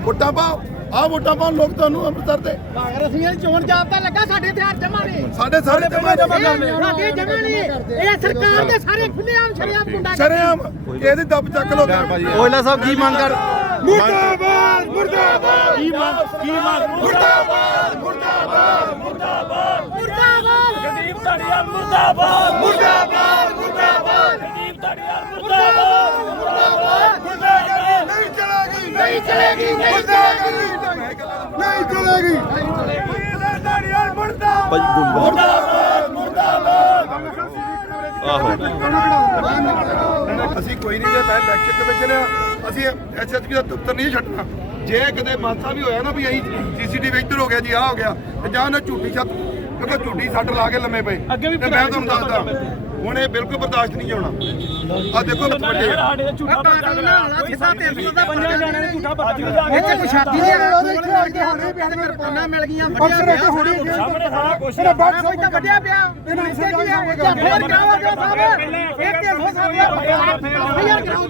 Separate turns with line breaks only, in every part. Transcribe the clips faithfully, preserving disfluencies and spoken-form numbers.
ਵੋਟਾਂ ਪਾਓ ਆ ਵੋਟਾਂ ਪਾਉਣ ਲੋਕ ਤੁਹਾਨੂੰ ਅੰਮ੍ਰਿਤਸਰ ਦੇ
ਕਾਂਗਰਸੀਆਂ ਦੀ ਚੋਣ ਜਾਬਤਾ ਲੱਗਾ ਸਾਡੇ ਹਥਿਆਰ ਜਮਾ ਨੇ
ਸਾਡੇ ਸਾਰੇ ਜਮਾ ਜਮਾ ਕਰਨੇ
ਸਾਡੇ ਜਮਾ ਨੇ ਇਹ ਸਰਕਾਰ ਦੇ ਸਾਰੇ ਖੁੱਲੇਆਮ ਸ਼ਰਿਆਮ ਗੁੰਡਾ
ਸ਼ਰੇਆਮ ਇਹਦੀ ਦੱਬ ਚੱਕ ਲੋ
ਓਇਲਾ ਸਾਹਿਬ ਕੀ ਮੰਗ ਕਰ
ਮੁਰਦਾਬਾਦ ਮੁਰਦਾਬਾਦ
ਕੀ ਮੰਗ ਕੀ ਮੰਗ
ਮੁਰਦਾਬਾਦ ਮੁਰਦਾਬਾਦ ਮੁਰਦਾਬਾਦ
ਮੁਰਦਾਬਾਦ
ਗਰੀਬ ਧੜੀਆਂ ਮੁਰਦਾਬਾਦ
ਮੁਰਦਾਬਾਦ ਮੁਰਦਾਬਾਦ
ਗਰੀਬ ਧੜੀਆਂ ਮੁਰਦਾਬਾਦ
ਮੁਰਦਾਬਾਦ ਨਹੀਂ ਚਲੇਗੀ ਨਹੀਂ ਚਲੇਗੀ ਨਹੀਂ ਚਲੇਗੀ ਨਹੀਂ ਚਲੇਗੀ
ਗਰੀਬ ਧੜੀਆਂ ਮੁਰਦਾਬਾਦ
ਭਾਈ
ਮੁਰਦਾਬਾਦ ਮੁਰਦਾਬਾਦ
ਆਹੋ
ਅਸੀਂ ਕੋਈ ਨਹੀਂ ਜੇ ਮੈਂ ਇਲੈਕਸ਼ਨ ਕਮਿਸ਼ਨ ਆ ਅਸੀਂ ਐਸਐਸਪੀ ਦਾ ਦਫ਼ਤਰ ਨਹੀਂ ਛੱਡਣਾ ਜੇ ਕਿਤੇ ਮਾਸਾ ਵੀ ਹੋਇਆ ਨਾ ਵੀ ਅਸੀਂ ਸੀਸੀਟੀਵੀ ਇੱਧਰ ਹੋ ਗਿਆ ਜੀ ਆ ਹੋ ਗਿਆ ਤੇ ਜਾਂ ਨਾ ਝੂਠੀ ਛੱਤ ਕਿਉਂਕਿ ਝੂਠੀ ਸੱਟ ਲਾ ਕੇ ਲੰਮੇ ਪਏ
ਅੱਗੇ ਵੀ
ਤੇ ਮੈਂ ਤੁਹਾਨੂੰ ਦੱਸਦਾ ਹੁਣ ਇਹ ਬਿਲਕੁਲ ਬਰਦਾਸ਼ਤ ਨਹੀਂ ਹੋਣਾ ਆ ਦੇਖੋ ਵੱਡੇ
ਸਾਡੇ ਤੇ ਝੂਠਾ ਬੱਚਾ
ਨਾਲ ਸਿੱਧਾ ਤਿੰਨ ਸੌ ਦਾ
ਪੰਜਾਂ ਜਾਣਿਆਂ ਨੇ ਝੂਠਾ ਬੱਚਾ ਵੀ ਜਾ
ਇੱਥੇ ਪਛਾਤੀ ਦੇ ਨਾਲ ਕੇ ਹਾਰੇ ਪਿਆ ਤੇ ਕਿਰਪਾਨਾਂ ਮਿਲ ਗਈਆਂ ਵੱਡਿਆ ਪਿਆ
ਸਾਹਮਣੇ ਸਾਰਾ ਕੁਝ
ਕੋਈ ਤਾਂ ਵੱਡਿਆ ਪਿਆ ਇਹਨਾਂ ਇੱਥੇ ਕੀ ਹੈ ਹੋਰ ਕਰਾਓ ਜੋ ਸਾਹਿਬ ਇਹ ਤਿੰਨ ਸੌ ਸਾਹਿਬ ਯਾਰ ਕਰਾਓ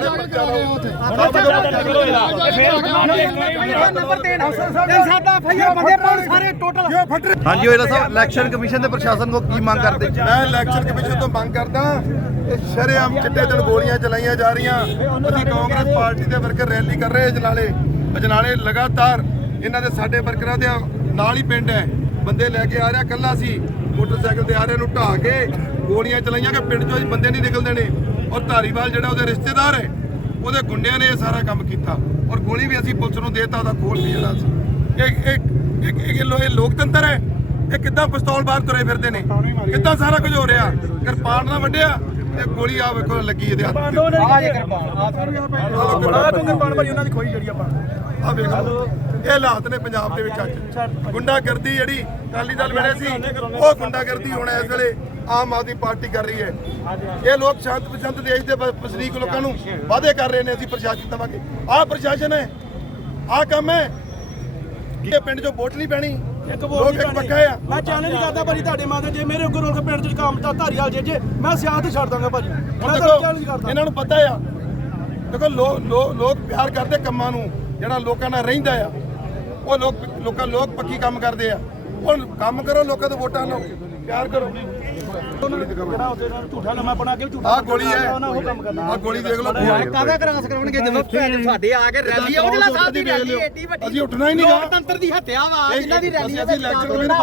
ਜਲਦੀ ਨੰਬਰ ਤਿੰਨ ਸਾਡਾ ਫਈਆ ਬੰਦੇ ਪਾਉਣ ਸਾਰੇ ਟੋਟਲ
ਹਾਂਜੀ ਓਇਲਾ ਸਾਹਿਬ ਇਲੈਕਸ਼ਨ ਕਮਿਸ਼ਨ ਤੇ ਪ੍ਰਸ਼ਾਸਨ ਕੋ ਕੀ ਮੰਗ ਕਰਦੇ
ਮੈਂ ਇਲੈਕਸ਼ਨ ਕਮਿਸ਼ਨ ਤੋਂ ਮੰਗ ਕਰਦਾ ਕਿ ਸ਼ਰੇਆਮ ਚਿੱਟੇ ਦਿਨ ਗੋਲੀਆਂ ਚਲਾਈਆਂ ਜਾ ਰਹੀਆਂ ਅਸੀਂ ਕਾਂਗਰਸ ਪਾਰਟੀ ਦੇ ਵਰਕਰ ਰੈਲੀ ਕਰ ਰਹੇ ਅਜਨਾਲੇ ਅਜਨਾਲੇ ਲਗਾਤਾਰ ਇਹਨਾਂ ਦੇ ਸਾਡੇ ਵਰਕਰਾਂ ਦੇ ਨਾਲ ਹੀ ਪਿੰਡ ਹੈ ਬੰਦੇ ਲੈ ਕੇ ਆ ਰਿਹਾ ਕੱਲਾ ਸੀ ਮੋਟਰਸਾਈਕਲ ਤੇ ਆ ਰਿਹਾ ਨੂੰ ਢਾਹ ਕੇ ਗੋਲੀਆਂ ਚਲਾਈਆਂ ਕਿ ਪਿੰਡ ਚੋਂ ਬੰਦੇ ਨਹੀਂ ਨਿਕਲਦੇ ਨੇ ਔਰ ਧਾਰੀਵਾਲ ਜਿਹੜਾ ਉਹਦੇ ਰਿਸ਼ਤੇਦਾਰ ਹੈ ਉਹਦੇ ਗੁੰਡਿਆਂ ਨੇ ਇਹ ਸਾਰਾ ਕੰਮ ਕੀਤਾ ਔਰ ਗੋਲੀ ਵੀ ਅਸੀਂ ਪੁਲਿਸ ਨੂੰ ਦੇਤਾ ਉਹਦਾ ਖੋਲ ਵੀ ਜਿਹੜਾ ਸੀ ਇਹ ਇਹ ਇਹ ਇਹ ਲੋਕਤੰਤਰ ਹੈ ਇਹ ਕਿੱਦਾਂ ਪਿਸਤੌਲ ਬਾਹਰ ਤੁਰੇ ਫਿਰਦੇ ਨੇ ਕਿੱਦਾਂ ਸਾਰਾ ਕੁਝ ਹੋ ਰਿਹਾ ਕਿਰਪਾਨ ਨਾਲ ਵੱਢਿਆ ਤੇ ਗੋਲੀ ਆ ਵੇਖੋ ਲੱਗੀ ਇਹਦੇ ਹੱਥ ਤੇ
ਆ ਜੇ ਕਿਰਪਾਨ
ਆ ਤੂੰ ਕਿਰਪਾਨ ਭਾਈ ਉਹਨਾਂ ਦੀ ਖੋਈ ਜਿਹੜੀ ਆਪਾਂ ਆ ਵੇਖ ਲਓ ਇਹ ਹਾਲਾਤ ਨੇ ਪੰਜਾਬ ਦੇ ਵਿੱਚ ਅੱਜ ਗੁੰਡਾਗਰਦੀ ਜਿਹੜੀ ਅਕਾਲੀ ਦਲ ਵੇਲੇ ਸੀ ਉਹ ਗੁੰਡਾਗਰਦੀ ਹੁਣ ਇਸ ਵੇਲੇ ਆਮ ਆਦਮੀ ਪਾਰਟੀ ਕਰ ਰਹੀ ਹੈ ਇਹ ਲੋਕ ਸ਼ਾਂਤ ਪਸੰਦ ਦੇਸ਼ ਦੇ ਵਸਨੀਕ ਲੋਕਾਂ ਨੂੰ ਵਾਅਦੇ ਕਰ ਰਹੇ ਨੇ ਅਸੀਂ ਪ੍ਰਸ਼ਾਸਨ ਦੇਵਾਂਗੇ ਆਹ ਪ੍ਰਸ਼ਾਸਨ ਹੈ ਆਹ ਕੰਮ ਹੈ ਕਿ ਪਿੰਡ 'ਚੋਂ ਵੋਟ ਨਹੀਂ ਪੈਣੀ
ਇੱਕ
ਲੋਕ
ਵੋਟ
ਇੱਕ ਪੱਕਾ ਆ
ਮੈਂ ਚੈਲੰਜ ਕਰਦਾ ਭਾਜੀ ਤੁਹਾਡੇ ਮਾਤੇ ਜੇ ਮੇਰੇ ਉੱਗਰ ਰੋਲ ਪਿੰਡ ਚ ਕੰਮ ਤਾਂ ਧਾਰੀਵਾਲ ਜੇ ਜੇ ਮੈਂ ਸਿਆਸਤ ਹੀ ਛੱਡ ਦਾਂਗਾ ਭਾਜੀ
ਹੁਣ
ਮੈਂ
ਦੇਖੋ
ਚੈਲੰਜ ਕਰਦਾ
ਇਹਨਾਂ ਨੂੰ ਪਤਾ ਆ ਦੇਖੋ ਲੋਕ ਪਿਆਰ ਕਰਦੇ ਕੰਮਾਂ ਨੂੰ ਜਿਹੜਾ ਲੋਕਾਂ ਨਾਲ ਰਹਿੰਦਾ ਆ ਉਹ ਲੋਕ ਲੋਕਾਂ ਲੋਕ ਪੱਕੀ ਕੰਮ ਕਰਦੇ ਆ ਹੁਣ ਕੰਮ ਕਰੋ ਲੋਕਾਂ ਤੋਂ ਵੋਟਾਂ ਲਓ ਪਿਆਰ ਕਰੋ
ਜਿਹੜਾ ਉਹਦੇ ਨਾਲ ਝੂਠਾ ਲੰਮਾ ਬਣਾ ਕੇ ਝੂਠਾ
ਆਹ ਗੋਲੀ ਹੈ
ਉਹਨਾਂ ਉਹ ਕੰਮ ਕਰਨਾ
ਆਹ ਗੋਲੀ ਦੇਖ ਲਓ
ਕਾਹਦਾ ਕ੍ਰਾਸ ਕਰਾਉਣਗੇ ਜਦੋਂ ਭੈਣ ਸਾਡੇ ਆ ਕੇ ਰੈਲੀ ਆ ਉਹਦੇ ਨਾਲ ਸਾਹਿਬ ਦੀ ਰੈਲੀ ਏਡੀ ਵੱਡੀ
ਅਸੀਂ ਉੱਠਣਾ ਹੀ ਨਹੀਂ ਗਾ
ਲੋਕਤੰਤਰ ਦੀ ਹੱਤਿਆ ਵਾ ਜਿਨ੍ਹਾਂ ਦੀ ਰੈਲੀ ਆ
ਅਸੀਂ ਇਲੈਕਸ਼ਨ